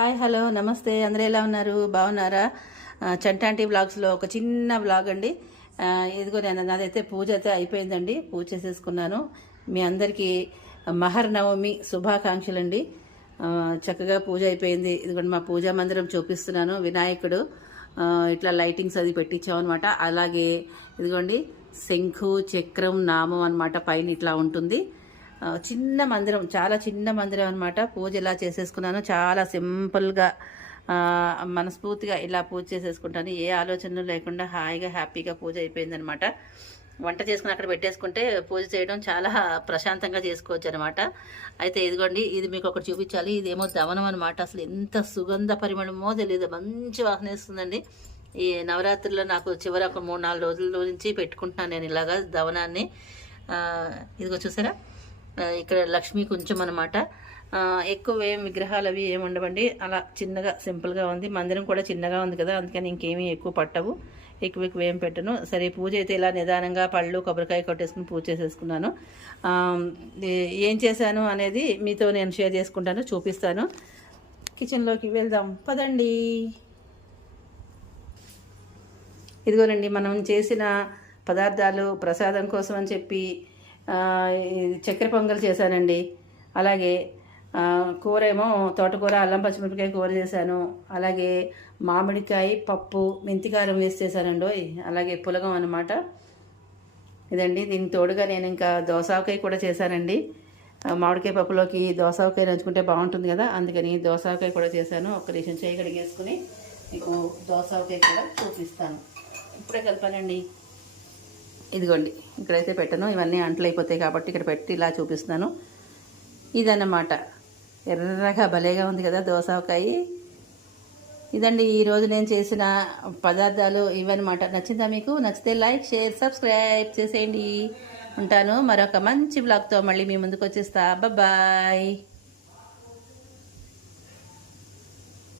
Hi hello నమస్తే. అందరూ ఎలా ఉన్నారు? బాగున్నారా? చంటాంటి బ్లాగ్స్లో ఒక చిన్న వ్లాగ్ అండి. ఇదిగో నేను నాదైతే పూజ అయితే అయిపోయిందండి. పూజ చేసేసుకున్నాను. మీ అందరికీ మహర్ నవమి శుభాకాంక్షలు అండి చక్కగా పూజ అయిపోయింది. ఇదిగోండి మా పూజా మందిరం చూపిస్తున్నాను. వినాయకుడు. ఇట్లా లైటింగ్స్ అది పెట్టించామన్నమాట. అలాగే ఇదిగోండి శంఖు చక్రం నామం అన్నమాట పైన ఇట్లా ఉంటుంది. చిన్న మందిరం చాలా చిన్న మందిరం అనమాట పూజ ఇలా చేసేసుకున్నాను చాలా సింపుల్గా మనస్ఫూర్తిగా ఇలా పూజ చేసేసుకుంటాను. ఏ ఆలోచనలు లేకుండా హాయిగా హ్యాపీగా పూజ అయిపోయిందనమాట వంట చేసుకుని అక్కడ పెట్టేసుకుంటే పూజ చేయడం చాలా ప్రశాంతంగా చేసుకోవచ్చు అనమాట అయితే ఇదిగోండి ఇది మీకు ఒకటి చూపించాలి. ఇదేమో దవనం అనమాట అసలు ఎంత సుగంధ పరిమళమో తెలియదు మంచి వాసన వేస్తుందండి. ఈ నవరాత్రిలో నాకు చివరి ఒక మూడు నాలుగు రోజుల నుంచి పెట్టుకుంటున్నాను నేను ఇలాగా దవనాన్ని. ఇదిగో చూసారా? ఇక్కడ లక్ష్మీ కొంచెం అనమాట ఎక్కువ ఏం విగ్రహాలు అవి ఏమి ఉండవండి. అలా చిన్నగా సింపుల్గా ఉంది. మందిరం కూడా చిన్నగా ఉంది కదా అందుకని ఇంకేమీ ఎక్కువ పట్టవు. ఎక్కువ ఎక్కువ ఏం పెట్టను. సరే పూజ అయితే ఇలా నిదానంగా పళ్ళు కొబ్బరికాయ కొట్టేసుకుని పూజ చేసేసుకున్నాను. ఏం చేశాను అనేది మీతో నేను షేర్ చేసుకుంటాను చూపిస్తాను. కిచెన్లోకి వెళ్దాం. పదండి. ఇదిగోనండి మనం చేసిన పదార్థాలు ప్రసాదం కోసం అని చెప్పి చక్కెర పొంగల్ చేశానండి. అలాగే కూర ఏమో తోటకూర అల్లం పచ్చిమిరపకాయ కూర చేశాను. అలాగే మామిడికాయ పప్పు మెంతికారం వేసి చేశానండి ఓయ్. అలాగే పులగం అనమాట ఇదండి దీనికి తోడుగా నేను ఇంకా దోసాకాయ కూడా చేశానండి. మామిడికాయ పప్పులోకి దోసాకాయ నంచుకుంటే బాగుంటుంది కదా అందుకని దోసాకాయ కూడా చేశాను. ఒక్క నిమిషం చేయి కడిగేసుకుని మీకు దోసాకాయ కూడా చూపిస్తాను. ఇప్పుడే కలిపానండి ఇదిగోండి ఇక్కడైతే పెట్టను. ఇవన్నీ అంటలు అయిపోతాయి కాబట్టి ఇక్కడ పెట్టి ఇలా చూపిస్తున్నాను. ఇదన్నమాట. ఎర్రగా భలేగా ఉంది కదా దోసకాయ. ఇదండి ఈరోజు నేను చేసిన పదార్థాలు ఇవన్నమాట. నచ్చిందా మీకు? నచ్చితే లైక్ షేర్ సబ్స్క్రైబ్ చేసేయండి. ఉంటాను మరొక మంచి బ్లాగ్తో మళ్ళీ మీ ముందుకు వచ్చేస్తా. బాయ్